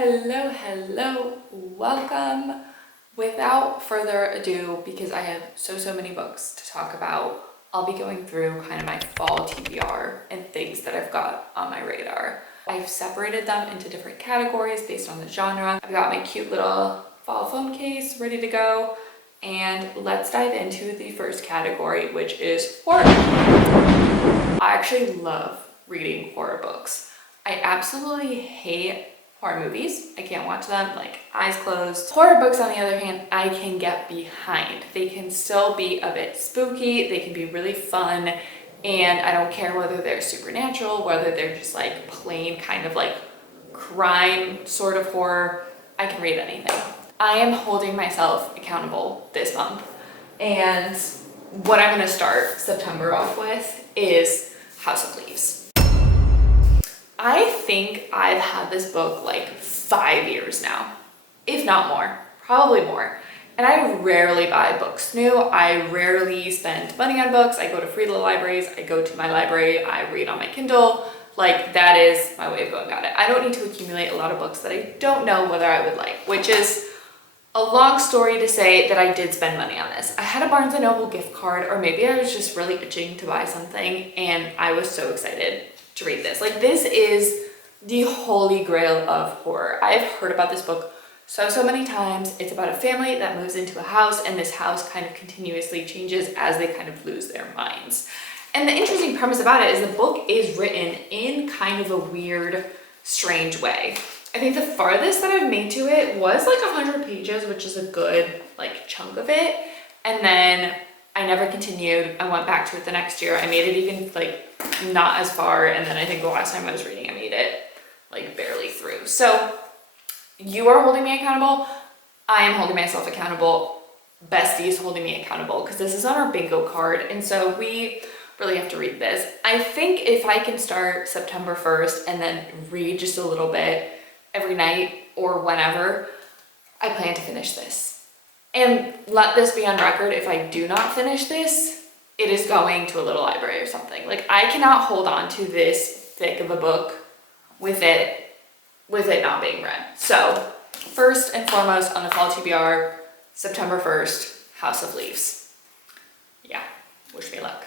Hello, welcome. Without further ado, because I have so many books to talk about, I'll be going through kind of my fall TBR and things that I've got on my radar. I've separated them into different categories based on the genre. I've got my cute little fall phone case ready to go, and let's dive into the first category, which is horror. I actually love reading horror books. I absolutely hate horror movies. I can't watch them, like, eyes closed. Horror books, on the other hand, I can get behind. They can still be a bit spooky, they can be really fun, and I don't care whether they're supernatural, whether they're just like plain kind of like crime sort of horror. I can read anything. I am holding myself accountable this month, and what I'm gonna start September off with is House of Leaves. I think I've had this book like 5 years now, if not more, probably more. And I rarely buy books new. I rarely spend money on books. I go to free little libraries. I go to my library. I read on my Kindle. Like, that is my way of going about it. I don't need to accumulate a lot of books that I don't know whether I would like, which is a long story to say that I did spend money on this. I had a Barnes & Noble gift card, or maybe I was just really itching to buy something, and I was so excited to read this. Like, this is the holy grail of horror. I've heard about this book so many times. It's about a family that moves into a house, and this house kind of continuously changes as they kind of lose their minds. And the interesting premise about it is the book is written in kind of a weird, strange way. I think the farthest that I've made to it was like 100 pages, which is a good like chunk of it. And then I never continued. I went back to it the next year. I made it even like not as far, and then I think the last time I was reading I made it like barely through. So you are holding me accountable. I am holding myself accountable. Bestie is holding me accountable because this is on our bingo card, and so we really have to read this. I think if I can start September 1st and then read just a little bit every night or whenever, I plan to finish this. And let this be on record, if I do not finish this, it is going to a little library or something. Like, I cannot hold on to this thick of a book with it not being read. So first and foremost on the fall TBR, September 1st, House of Leaves. Yeah, wish me luck.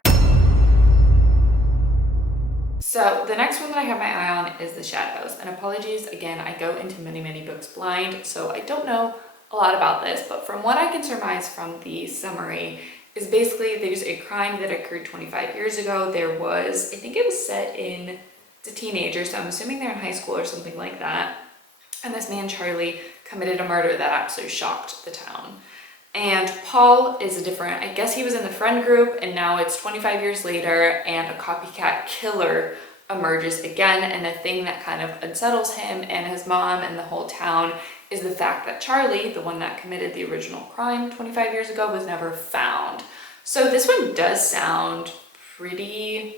So the next one that I have my eye on is The Shadows. And apologies, again, I go into many books blind, so I don't know a lot about this, but from what I can surmise from the summary is basically there's a crime that occurred 25 years ago. There was, I think it was set in, it's a teenager, so I'm assuming they're in high school or something like that. And this man, Charlie, committed a murder that absolutely shocked the town. And Paul is a different, I guess he was in the friend group, and now it's 25 years later and a copycat killer emerges again. And the thing that kind of unsettles him and his mom and the whole town is the fact that Charlie, the one that committed the original crime 25 years ago, was never found. So this one does sound pretty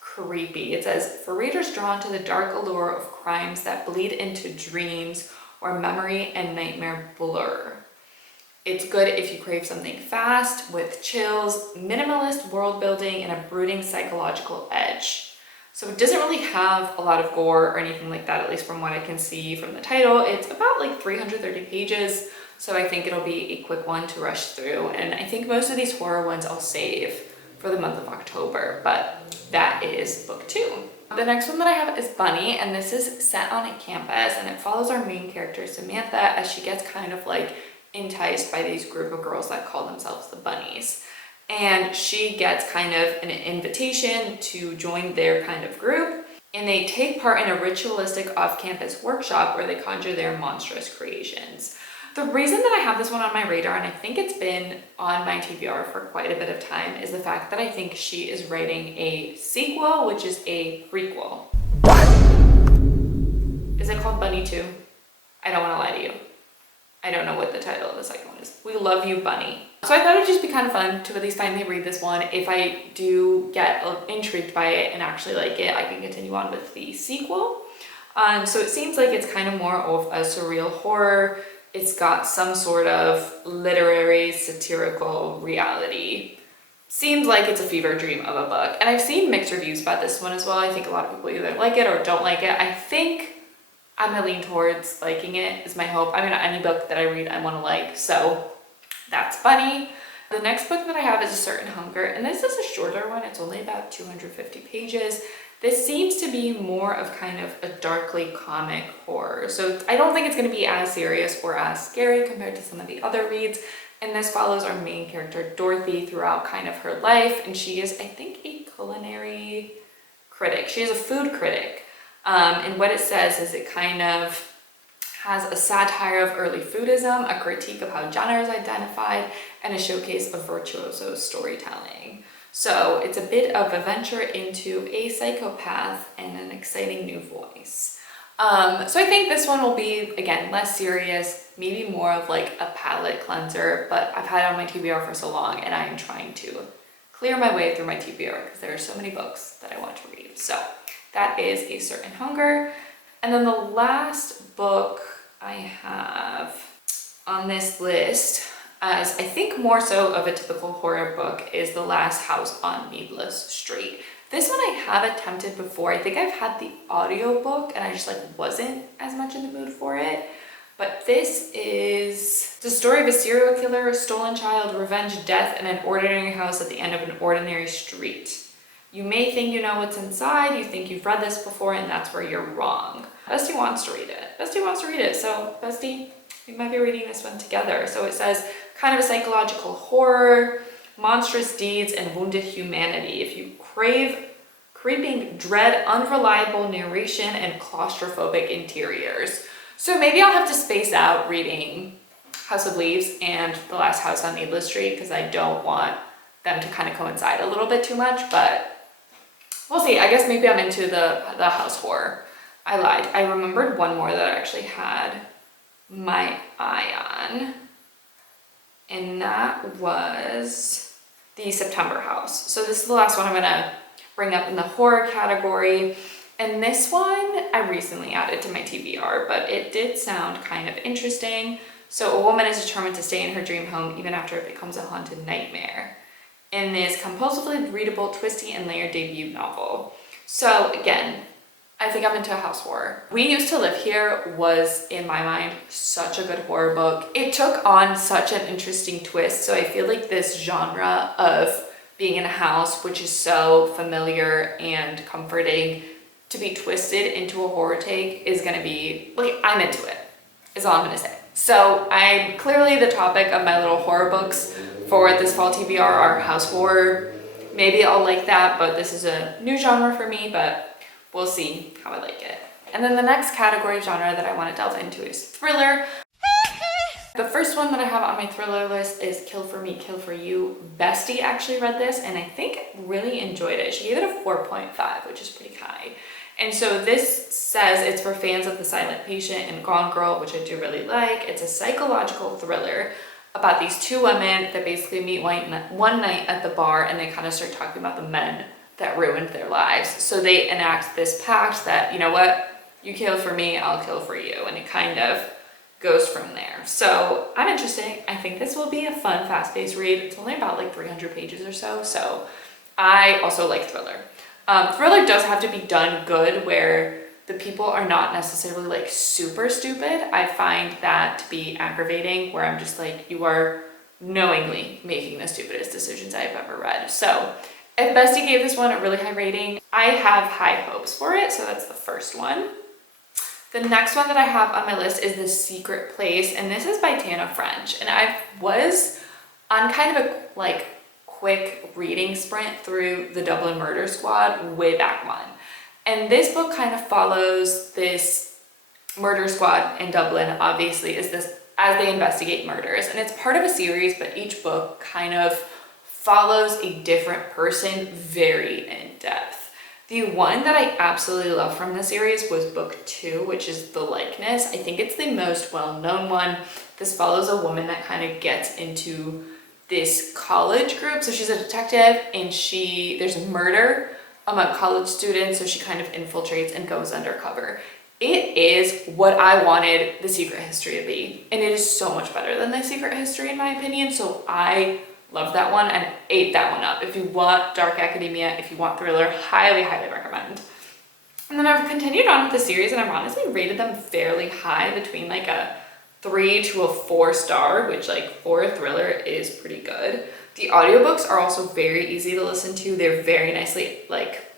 creepy. It says, for readers drawn to the dark allure of crimes that bleed into dreams or memory and nightmare blur. It's good if you crave something fast, with chills, minimalist world building, and a brooding psychological edge. So it doesn't really have a lot of gore or anything like that, at least from what I can see from the title. It's about like 330 pages, so I think it'll be a quick one to rush through. And I think most of these horror ones I'll save for the month of October, but that is book 2. The next one that I have is Bunny, and this is set on a campus, and it follows our main character, Samantha, as she gets kind of like enticed by these group of girls that call themselves the Bunnies. And she gets kind of an invitation to join their kind of group, and they take part in a ritualistic off-campus workshop where they conjure their monstrous creations. The reason that I have this one on my radar, and I think it's been on my TBR for quite a bit of time, is the fact that I think she is writing a sequel, which is a prequel. What? Is it called Bunny 2? I don't want to lie to you. I don't know what the title of the second one is. We love you, Bunny. So I thought it would just be kind of fun to at least finally read this one. If I do get intrigued by it and actually like it, I can continue on with the sequel. So it seems like it's kind of more of a surreal horror. It's got some sort of literary, satirical reality. Seems like it's a fever dream of a book. And I've seen mixed reviews about this one as well. I think a lot of people either like it or don't like it. I think I'm gonna lean towards liking it is my hope. I mean, any book that I read I want to like, so that's funny. The next book that I have is A Certain Hunger, and this is a shorter one. It's only about 250 pages. This seems to be more of kind of a darkly comic horror, so I don't think it's going to be as serious or as scary compared to some of the other reads. And this follows our main character Dorothy throughout kind of her life, and she is, I think, a culinary critic. She is a food critic, and what it says is it kind of has a satire of early foodism, a critique of how genre is identified, and a showcase of virtuoso storytelling. So it's a bit of a venture into a psychopath and an exciting new voice. So I think this one will be, again, less serious, maybe more of like a palate cleanser, but I've had it on my TBR for so long and I am trying to clear my way through my TBR because there are so many books that I want to read. So that is A Certain Hunger. And then the last book I have on this list, as I think more so of a typical horror book, is The Last House on Needless Street. This one I have attempted before. I think I've had the audiobook and I just like wasn't as much in the mood for it. But this is the story of a serial killer, a stolen child, revenge, death, in an ordinary house at the end of an ordinary street. You may think you know what's inside, you think you've read this before, and that's where you're wrong. Bestie wants to read it. Bestie wants to read it. So Bestie, we might be reading this one together. So it says kind of a psychological horror, monstrous deeds, and wounded humanity. If you crave creeping dread, unreliable narration, and claustrophobic interiors. So maybe I'll have to space out reading House of Leaves and The Last House on Needless Street because I don't want them to kind of coincide a little bit too much, but we'll see. I guess maybe I'm into the house horror. I lied. I remembered one more that I actually had my eye on, and that was The September House. So this is the last one I'm gonna bring up in the horror category. And this one I recently added to my TBR, but it did sound kind of interesting. So a woman is determined to stay in her dream home even after it becomes a haunted nightmare, in this compulsively readable, twisty, and layered debut novel. So again, I think I'm into a house horror. We Used to Live Here was, in my mind, such a good horror book. It took on such an interesting twist, so I feel like this genre of being in a house, which is so familiar and comforting, to be twisted into a horror take is gonna be, like, I'm into it, is all I'm gonna say. So I'm clearly the topic of my little horror books for this fall TBR are house horror. Maybe I'll like that, but this is a new genre for me, but we'll see how I like it. And then the next category of genre that I want to delve into is thriller. The first one that I have on my thriller list is Kill for Me, Kill for You. Bestie actually read this and I think really enjoyed it. She gave it a 4.5, which is pretty high. And so this says it's for fans of The Silent Patient and Gone Girl, which I do really like. It's a psychological thriller about these two women that basically meet one night at the bar and they kind of start talking about the men that ruined their lives. So they enact this pact that, you know what, you kill for me, I'll kill for you. And it kind of goes from there. So I'm interested. I think this will be a fun, fast-paced read. It's only about like 300 pages or so. So I also like thriller. Thriller does have to be done good where the people are not necessarily like super stupid. I find that to be aggravating where I'm just like, you are knowingly making the stupidest decisions I've ever read. So if Bestie gave this one a really high rating, I have high hopes for it. So that's the first one. The next one that I have on my list is The Secret Place, and this is by Tana French. And I was on kind of a like quick reading sprint through the Dublin Murder Squad way back when. And this book kind of follows this murder squad in Dublin, obviously, as they investigate murders. And it's part of a series, but each book kind of follows a different person very in depth. The one that I absolutely love from the series was book 2, which is The Likeness. I think it's the most well-known one. This follows a woman that kind of gets into this college group. So she's a detective and there's a murder among college students, so she kind of infiltrates and goes undercover. It is what I wanted The Secret History to be, and it is so much better than The Secret History in my opinion, so I love that one and ate that one up. If you want dark academia, if you want thriller, highly, highly recommend. And then I've continued on with the series, and I've honestly rated them fairly high, between like a 3 to a 4 star, which like for a thriller is pretty good. The audiobooks are also very easy to listen to. They're very nicely like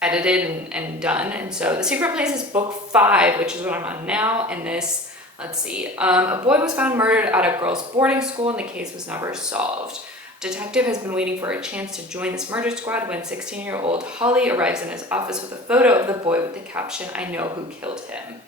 edited and done. And so The Secret Place is book 5, which is what I'm on now. And this, let's see, a boy was found murdered at a girls' boarding school and the case was never solved. Detective has been waiting for a chance to join this murder squad when 16-year-old Holly arrives in his office with a photo of the boy with the caption, "I know who killed him."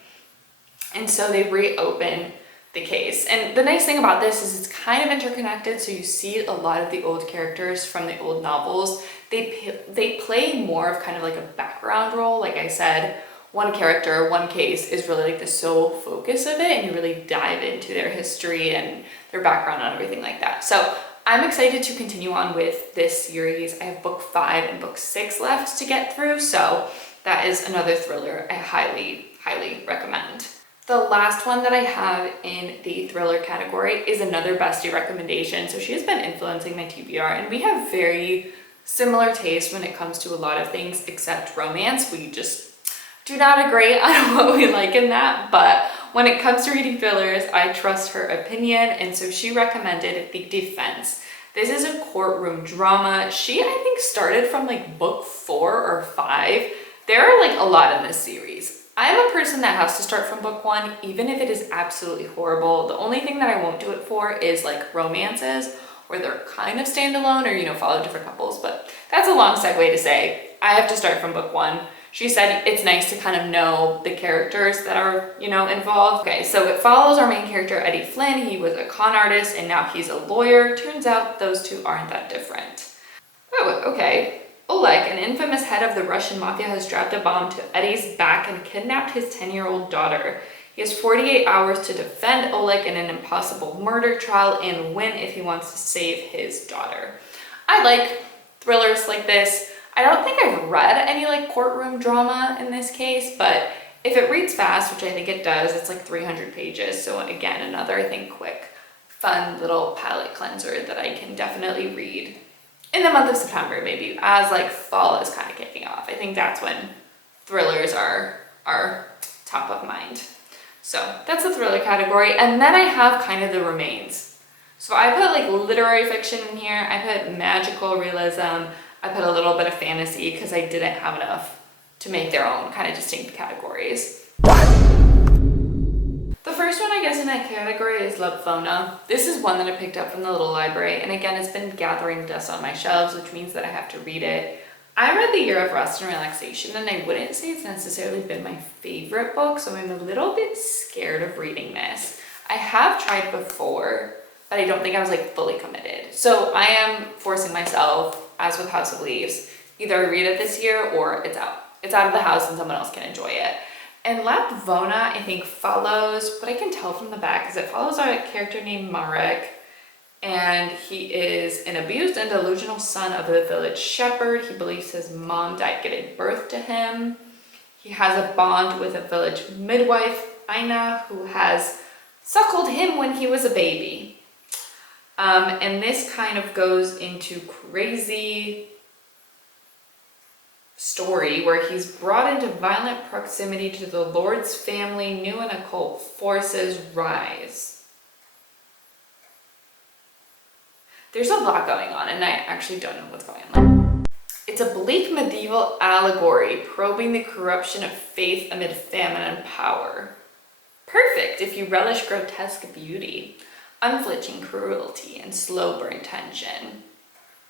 And so they reopen the case. And the nice thing about this is it's kind of interconnected, so you see a lot of the old characters from the old novels. They play more of kind of like a background role. Like I said, one character, one case is really like the sole focus of it, and you really dive into their history and their background and everything like that. So I'm excited to continue on with this series. I have book 5 and book 6 left to get through, so that is another thriller I highly, highly recommend. The last one that I have in the thriller category is another bestie recommendation. So she has been influencing my TBR, and we have very similar taste when it comes to a lot of things except romance. We just do not agree on what we like in that, but when it comes to reading thrillers, I trust her opinion, and so she recommended The Defense. This is a courtroom drama. She, I think, started from like book 4 or 5. There are like a lot in this series. I am a person that has to start from book 1, even if it is absolutely horrible. The only thing that I won't do it for is like romances, where they're kind of standalone or, you know, follow different couples, but that's a long segue to say I have to start from book 1. She said it's nice to kind of know the characters that are, you know, involved. Okay, so it follows our main character, Eddie Flynn. He was a con artist and now he's a lawyer. Turns out those two aren't that different. Oh, okay. Oleg, an infamous head of the Russian mafia, has strapped a bomb to Eddie's back and kidnapped his 10-year-old daughter. He has 48 hours to defend Oleg in an impossible murder trial and win if he wants to save his daughter. I like thrillers like this. I don't think I've read any like courtroom drama in this case, but if it reads fast, which I think it does, it's like 300 pages. So again, another, I think, quick, fun little palate cleanser that I can definitely read in the month of September, maybe as like fall is kind of kicking off. I think that's when thrillers are top of mind. So that's the thriller category. And then I have kind of the remains. So I put like literary fiction in here. I put magical realism. I put a little bit of fantasy because I didn't have enough to make their own kind of distinct categories. The first one I guess in that category is Love Fauna. This is one that I picked up from the little library, and again it's been gathering dust on my shelves, which means that I have to read it. I read The Year of Rest and Relaxation, and I wouldn't say it's necessarily been my favorite book, so I'm a little bit scared of reading this. I have tried before, but I don't think I was like fully committed. So I am forcing myself, as with House of Leaves, either I read it this year or it's out. It's out of the house and someone else can enjoy it. And Lapvona, I think, follows, what I can tell from the back is it follows a character named Marek, and he is an abused and delusional son of the village shepherd. He believes his mom died giving birth to him. He has a bond with a village midwife, Ina, who has suckled him when he was a baby. And this kind of goes into crazy story where he's brought into violent proximity to the Lord's family, new and occult forces rise. There's a lot going on, and I actually don't know what's going on. It's a bleak medieval allegory probing the corruption of faith amid famine and power. Perfect if you relish grotesque beauty, unflinching cruelty, and slow burn tension.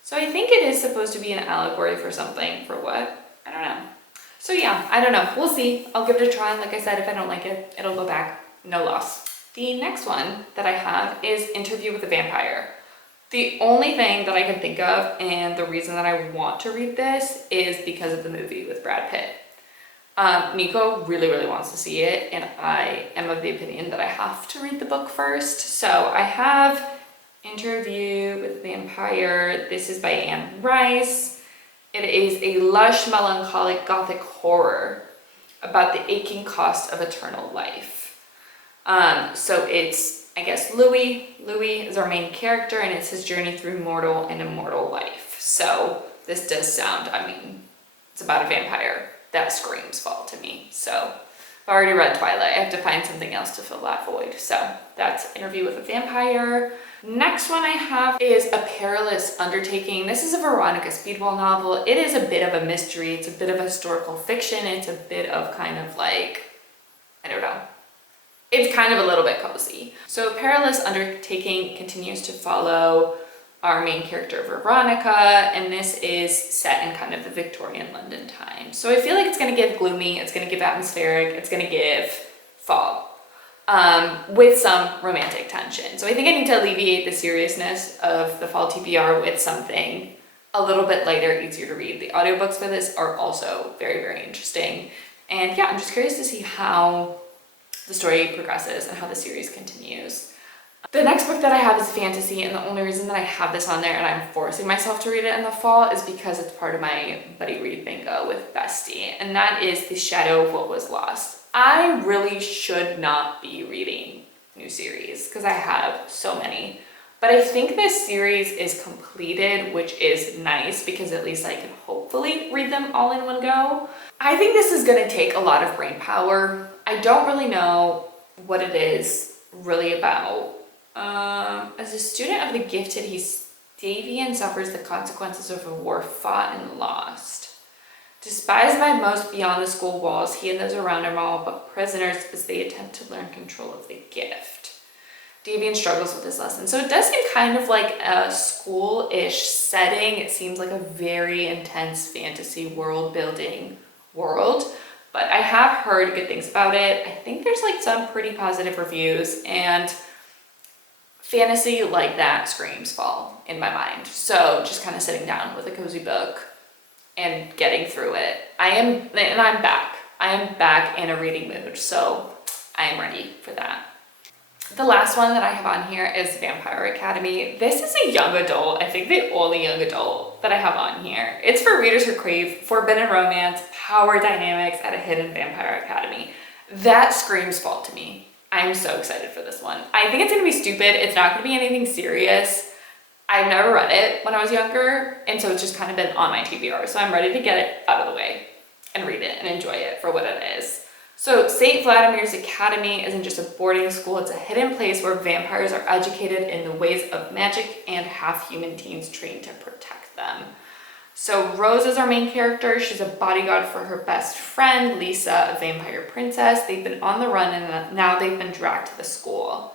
So I think it is supposed to be an allegory for something. For what? I don't know. So yeah, I don't know. We'll see. I'll give it a try. Like I said, if I don't like it, it'll go back. No loss. The next one that I have is Interview with a Vampire. The only thing that I can think of, and the reason that I want to read this, is because of the movie with Brad Pitt. Nico really, really wants to see it, and I am of the opinion that I have to read the book first. So I have Interview with a Vampire. This is by Anne Rice. It is a lush, melancholic gothic horror about the aching cost of eternal life. So it's, I guess, Louis. Louis is our main character, and it's his journey through mortal and immortal life. So this does sound, I mean, it's about a vampire. that screams fall to me. So I've already read Twilight. I have to find something else to fill that void. So that's Interview with a Vampire. Next one I have is A Perilous Undertaking. This is a Veronica Speedwell novel. It is a bit of a mystery. It's a bit of a historical fiction. It's a bit of kind of like, I don't know. It's kind of a little bit cozy. So A Perilous Undertaking continues to follow our main character Veronica, and this is set in kind of the Victorian London time. So I feel like it's gonna give gloomy, it's gonna give atmospheric, it's gonna give fall, with some romantic tension. So I think I need to alleviate the seriousness of the fall TBR with something a little bit lighter, easier to read. The audiobooks for this are also very, very interesting. And yeah, I'm just curious to see how the story progresses and how the series continues. The next book that I have is fantasy, and the only reason that I have this on there and I'm forcing myself to read it in the fall is because it's part of my buddy read bingo with Bestie, and that is The Shadow of What Was Lost. I really should not be reading new series because I have so many, but I think this series is completed, which is nice because at least I can hopefully read them all in one go. I think this is going to take a lot of brain power. I don't really know what it is really about. As a student of the gifted, Davian suffers the consequences of a war fought and lost. Despised by most beyond the school walls, he and those around him are all but prisoners as they attempt to learn control of the gift. Davian struggles with this lesson. So it does seem kind of like a school-ish setting. It seems like a very intense fantasy world-building world, but I have heard good things about it. I think there's like some pretty positive reviews, and fantasy like that screams fall in my mind. So just kind of sitting down with a cozy book and getting through it. I'm back. I am back in a reading mood, so I am ready for that. The last one that I have on here is Vampire Academy. This is a young adult, I think the only young adult that I have on here. It's for readers who crave forbidden romance, power dynamics at a hidden vampire academy. That screams fall to me. I'm so excited for this one. I think it's gonna be stupid. It's not gonna be anything serious. I've never read it when I was younger, and so it's just kind of been on my TBR. So I'm ready to get it out of the way and read it and enjoy it for what it is. So St. Vladimir's Academy isn't just a boarding school, it's a hidden place where vampires are educated in the ways of magic and half-human teens trained to protect them. So Rose is our main character. She's a bodyguard for her best friend, Lisa, a vampire princess. They've been on the run and now they've been dragged to the school.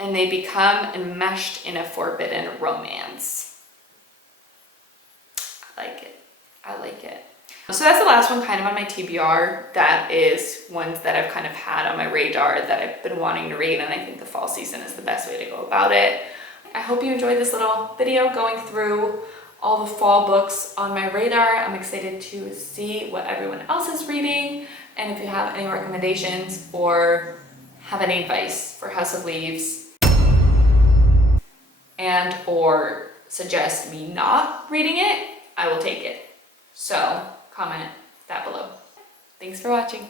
And they become enmeshed in a forbidden romance. I like it. I like it. So that's the last one kind of on my TBR. That is ones that I've kind of had on my radar that I've been wanting to read, and I think the fall season is the best way to go about it. I hope you enjoyed this little video going through all the fall books on my radar. I'm excited to see what everyone else is reading, and if you have any recommendations or have any advice for House of Leaves and or suggest me not reading it, I will take it. So comment that below. Thanks for watching.